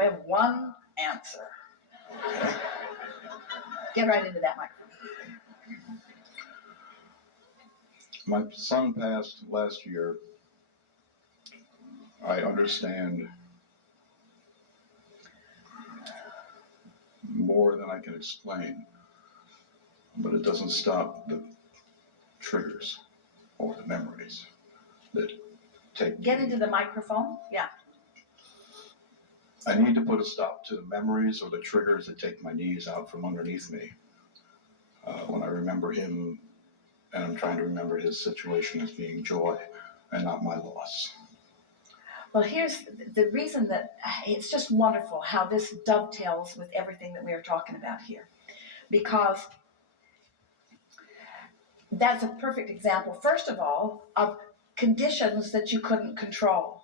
We have one answer. Get right into that microphone. My son passed last year. I understand more than I can explain, but it doesn't stop the triggers or the memories that take. Get into the microphone, yeah. I need to put a stop to the memories or the triggers that take my knees out from underneath me. When I remember him, and I'm trying to remember his situation as being joy and not my loss. Well, here's the reason that it's just wonderful how this dovetails with everything that we are talking about here. Because that's a perfect example, first of all, of conditions that you couldn't control.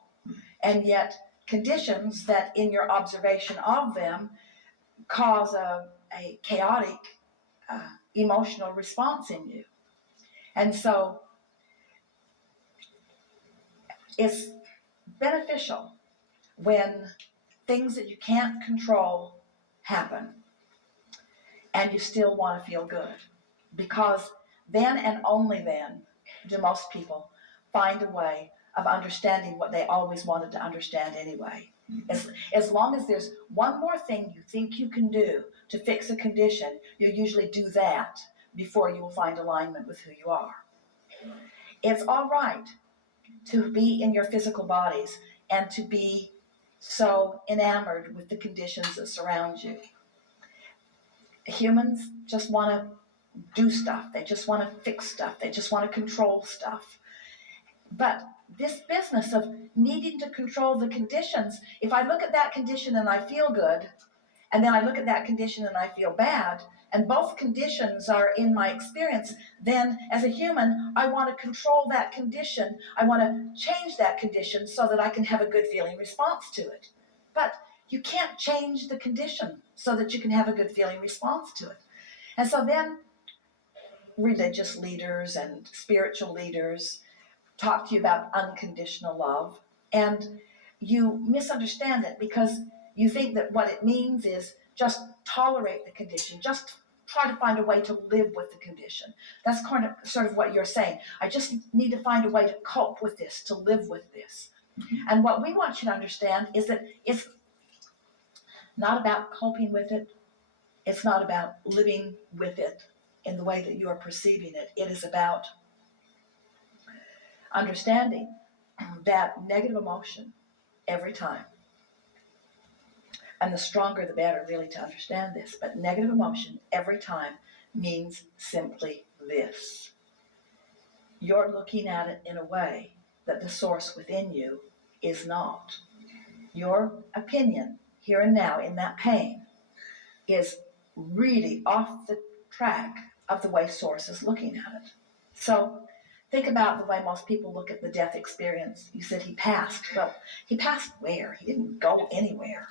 And yet conditions that in your observation of them cause a chaotic emotional response in you. And so it's beneficial when things that you can't control happen and you still want to feel good, because then and only then do most people find a way of understanding what they always wanted to understand anyway. As long as there's one more thing you think you can do to fix a condition, you'll usually do that before you will find alignment with who you are. It's all right to be in your physical bodies and to be so enamored with the conditions that surround you. Humans just want to do stuff. They just want to fix stuff. They just want to control stuff. But this business of needing to control the conditions, if I look at that condition and I feel good, and then I look at that condition and I feel bad, and both conditions are in my experience, then as a human, I want to control that condition. I want to change that condition so that I can have a good feeling response to it. But you can't change the condition so that you can have a good feeling response to it. And so then religious leaders and spiritual leaders talk to you about unconditional love, and you misunderstand it because you think that what it means is just tolerate the condition, just try to find a way to live with the condition. That's sort of what you're saying. I just need to find a way to cope with this, to live with this. And what we want you to understand is that it's not about coping with it. It's not about living with it in the way that you are perceiving it. It is about understanding that negative emotion every time. And the stronger the better, really, to understand this. But negative emotion every time means simply this. You're looking at it in a way that the source within you is not. Your opinion, here and now, in that pain, is really off the track of the way source is looking at it. So think about the way most people look at the death experience. You said he passed. Well, he passed where? He didn't go anywhere.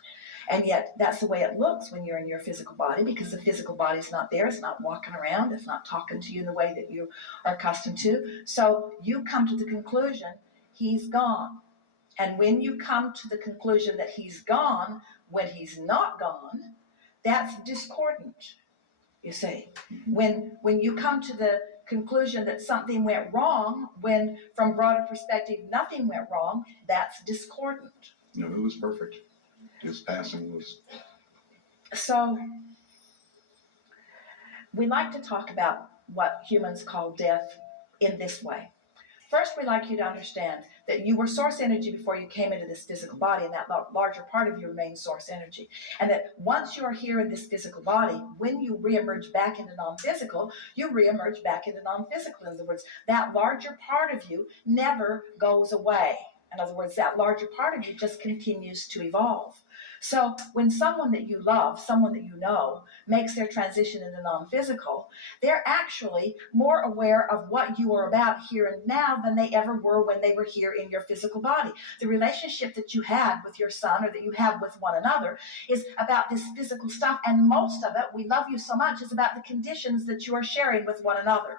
And yet that's the way it looks when you're in your physical body, because the physical body's not there. It's not walking around. It's not talking to you in the way that you are accustomed to. So you come to the conclusion he's gone. And when you come to the conclusion that he's gone when he's not gone, that's discordant, you see. When you come to the conclusion that something went wrong when from broader perspective nothing went wrong, that's discordant. No, it was perfect. His passing was... So we like to talk about what humans call death in this way. First, we'd like you to understand that you were source energy before you came into this physical body, and that larger part of you remains source energy. And that once you're here in this physical body, when you reemerge back into non-physical, you reemerge back into non-physical. In other words, that larger part of you never goes away. In other words, that larger part of you just continues to evolve. So when someone that you love, someone that you know, makes their transition into non-physical, they're actually more aware of what you are about here and now than they ever were when they were here in your physical body. The relationship that you had with your son or that you have with one another is about this physical stuff, and most of it, we love you so much, is about the conditions that you are sharing with one another.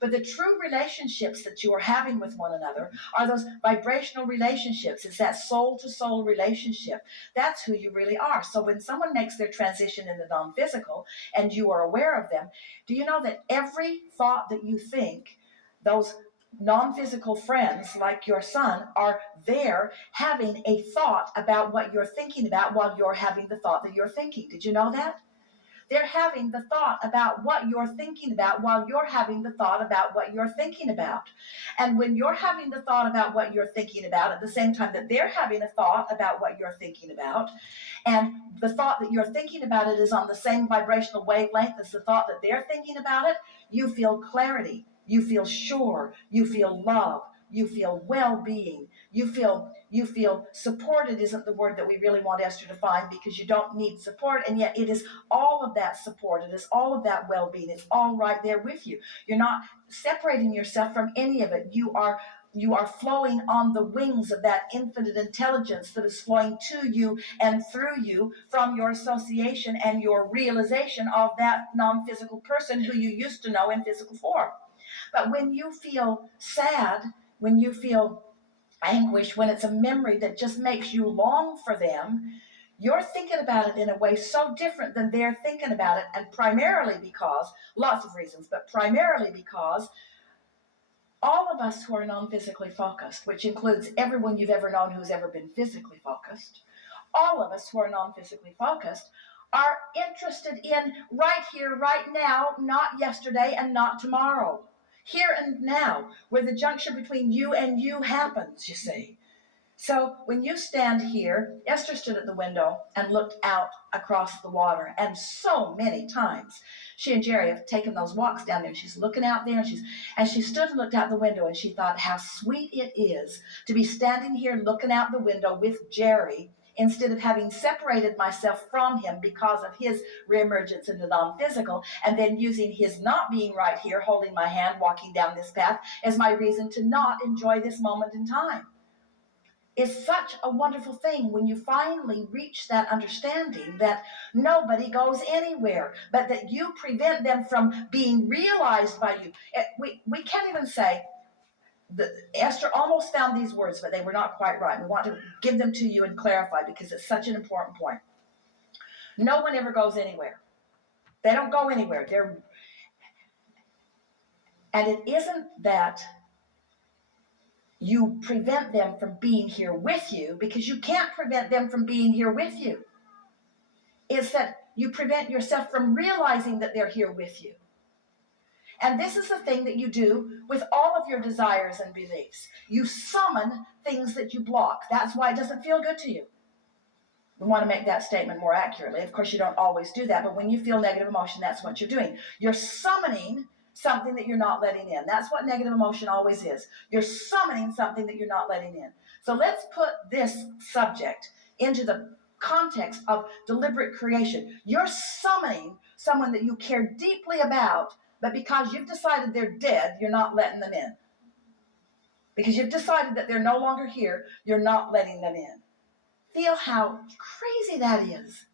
But the true relationships that you are having with one another are those vibrational relationships. It's that soul-to-soul relationship. That's who you really are. So when someone makes their transition into non-physical and you are aware of them, do you know that every thought that you think, those non-physical friends like your son are there having a thought about what you're thinking about while you're having the thought that you're thinking? Did you know that? They're having the thought about what you're thinking about while you're having the thought about what you're thinking about. And when you're having the thought about what you're thinking about at the same time that they're having a thought about what you're thinking about, and the thought that you're thinking about it is on the same vibrational wavelength as the thought that they're thinking about it, you feel clarity, you feel sure, you feel love, you feel well-being, you feel supported isn't the word that we really want Esther to find, because you don't need support, and yet it is all of that support, it is all of that well-being, it's all right there with you. You're not separating yourself from any of it. You are flowing on the wings of that infinite intelligence that is flowing to you and through you from your association and your realization of that non-physical person who you used to know in physical form. But when you feel sad, when you feel anguish, when it's a memory that just makes you long for them, you're thinking about it in a way so different than they're thinking about it. And primarily because, lots of reasons, but primarily because all of us who are non-physically focused, which includes everyone you've ever known who's ever been physically focused, all of us who are non-physically focused are interested in right here, right now, not yesterday and not tomorrow. Here and now, where the junction between you and you happens, you see. So when you stand here, Esther stood at the window and looked out across the water, and so many times she and Jerry have taken those walks down there, and she's looking out there, and she stood and looked out the window, and she thought how sweet it is to be standing here looking out the window with Jerry, instead of having separated myself from him because of his reemergence into non-physical, and then using his not being right here, holding my hand, walking down this path, as my reason to not enjoy this moment in time. It's such a wonderful thing when you finally reach that understanding that nobody goes anywhere, but that you prevent them from being realized by you. We can't even say, Esther almost found these words, but they were not quite right. We want to give them to you and clarify because it's such an important point. No one ever goes anywhere. They don't go anywhere. And it isn't that you prevent them from being here with you, because you can't prevent them from being here with you. It's that you prevent yourself from realizing that they're here with you. And this is the thing that you do with all of your desires and beliefs. You summon things that you block. That's why it doesn't feel good to you. We want to make that statement more accurately. Of course, you don't always do that, but when you feel negative emotion, that's what you're doing. You're summoning something that you're not letting in. That's what negative emotion always is. You're summoning something that you're not letting in. So let's put this subject into the context of deliberate creation. You're summoning someone that you care deeply about, but because you've decided they're dead, you're not letting them in. Because you've decided that they're no longer here, you're not letting them in. Feel how crazy that is.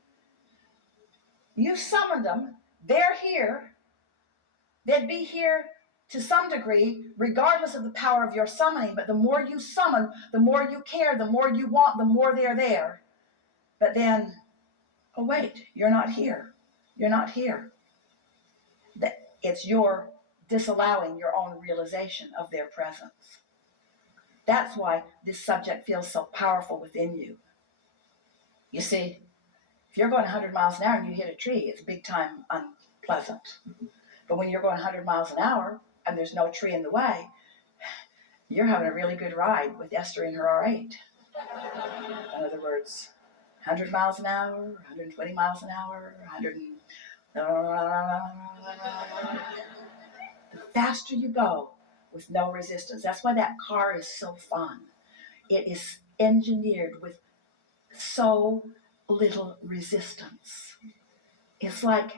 You summoned them, they're here, they'd be here to some degree, regardless of the power of your summoning, but the more you summon, the more you care, the more you want, the more they're there. But then, oh wait, you're not here. You're not here. It's your disallowing your own realization of their presence. That's why this subject feels so powerful within you. You see, if you're going 100 miles an hour and you hit a tree, it's big time unpleasant. But when you're going 100 miles an hour and there's no tree in the way, you're having a really good ride with Esther in her R8. In other words, 100 miles an hour, 120 miles an hour, 100 and... The faster you go with no resistance. That's why that car is so fun. It is engineered with so little resistance. It's like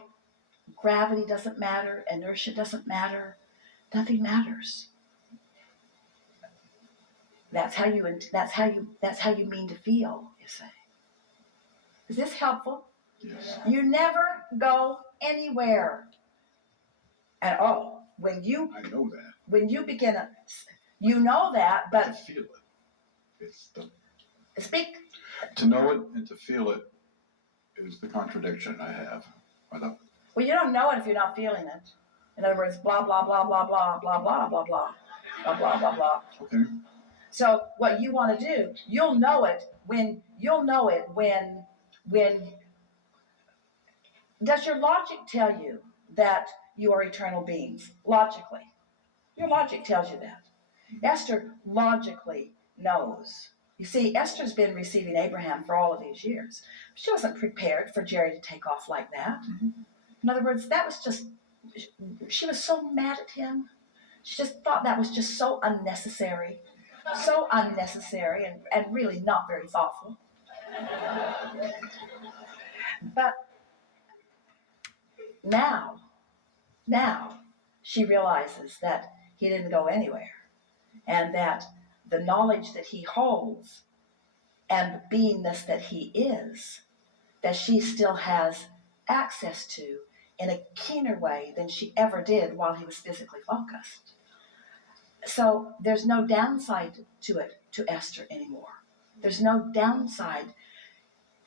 gravity doesn't matter, inertia doesn't matter, nothing matters. That's how you mean to feel, you say. Is this helpful? Yes. You never go anywhere. And when you I know that. when you begin, you know that, To but feel it. It's the speak. to know it and to feel it is the contradiction I have. Well, you don't know it if you're not feeling it. In other words, blah blah blah blah blah blah blah blah blah blah blah blah blah. Okay. So what you want to do, you'll know it when does your logic tell you that you are eternal beings? Logically. Your logic tells you that. Esther logically knows. You see, Esther's been receiving Abraham for all of these years. She wasn't prepared for Jerry to take off like that. In other words, that was just, she was so mad at him. She just thought that was just so unnecessary and really not very thoughtful. But now she realizes that he didn't go anywhere, and that the knowledge that he holds and the beingness that he is, that she still has access to in a keener way than she ever did while he was physically focused. So there's no downside to it, to Esther anymore. There's no downside.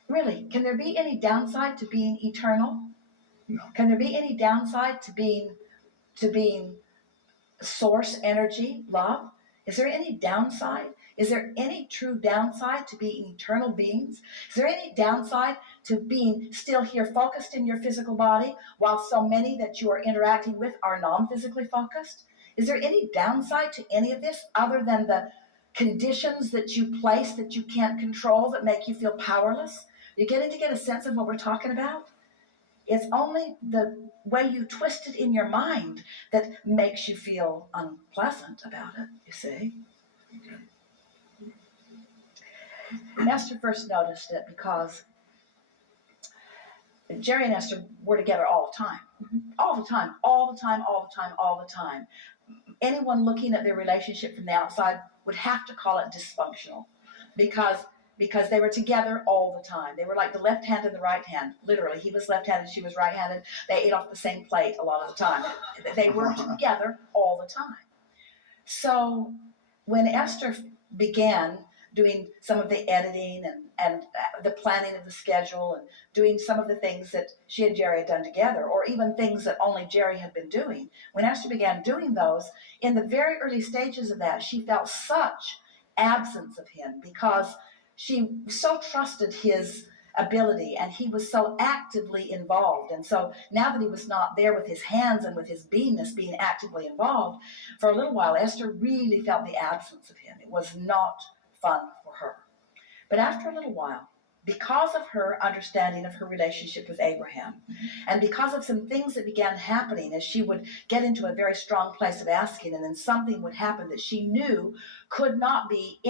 Really, can there be any downside to being eternal? No. Can there be any downside to being source energy, love? Is there any downside? Is there any true downside to being eternal beings? Is there any downside to being still here focused in your physical body while so many that you are interacting with are non-physically focused? Is there any downside to any of this other than the conditions that you place that you can't control that make you feel powerless? You're getting to get a sense of what we're talking about? It's only the way you twist it in your mind that makes you feel unpleasant about it, you see. Esther first noticed it because Jerry and Esther were together all the time. All the time, all the time, all the time, all the time. Anyone looking at their relationship from the outside would have to call it dysfunctional because they were together all the time. They were like the left hand and the right hand. Literally, he was left-handed, she was right-handed. They ate off the same plate a lot of the time. They were together all the time. So when Esther began doing some of the editing and the planning of the schedule and doing some of the things that she and Jerry had done together, or even things that only Jerry had been doing, when Esther began doing those, in the very early stages of that, she felt such absence of him because she so trusted his ability and he was so actively involved. And so now that he was not there with his hands and with his beingness being actively involved, for a little while Esther really felt the absence of him. It was not fun for her. But after a little while, because of her understanding of her relationship with Abraham, and because of some things that began happening as she would get into a very strong place of asking, and then something would happen that she knew could not be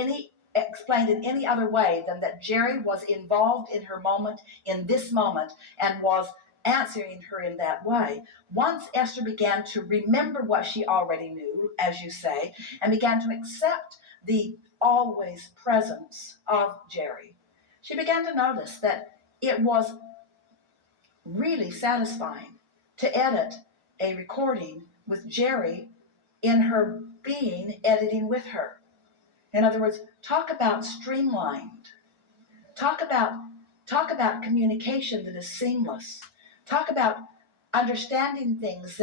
explained in any other way than that Jerry was involved in her moment, in this moment, and was answering her in that way. Once Esther began to remember what she already knew, as you say, and began to accept the always presence of Jerry, she began to notice that it was really satisfying to edit a recording with Jerry in her being editing with her. In other words, talk about streamlined. Talk about communication that is seamless. Talk about understanding things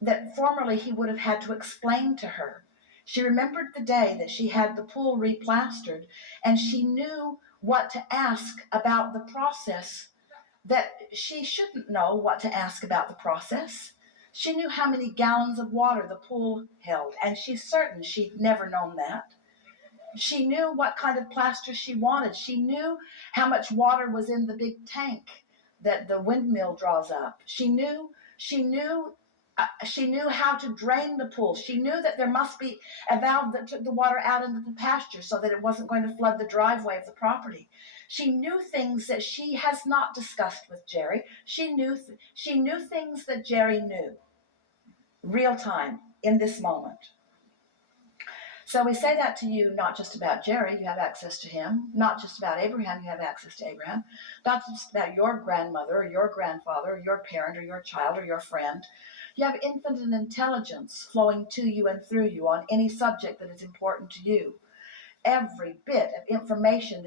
that formerly he would have had to explain to her. She remembered the day that she had the pool replastered, and she knew what to ask about the process, that she shouldn't know what to ask about the process. She knew how many gallons of water the pool held, and she's certain she'd never known that. She knew what kind of plaster she wanted. She knew how much water was in the big tank that the windmill draws up. She knew how to drain the pool. She knew that there must be a valve that took the water out into the pasture so that it wasn't going to flood the driveway of the property. She knew things that she has not discussed with Jerry. She knew things that Jerry knew, real time, in this moment. So we say that to you, not just about Jerry, you have access to him, not just about Abraham, you have access to Abraham, not just about your grandmother or your grandfather or your parent or your child or your friend. You have infinite intelligence flowing to you and through you on any subject that is important to you. Every bit of information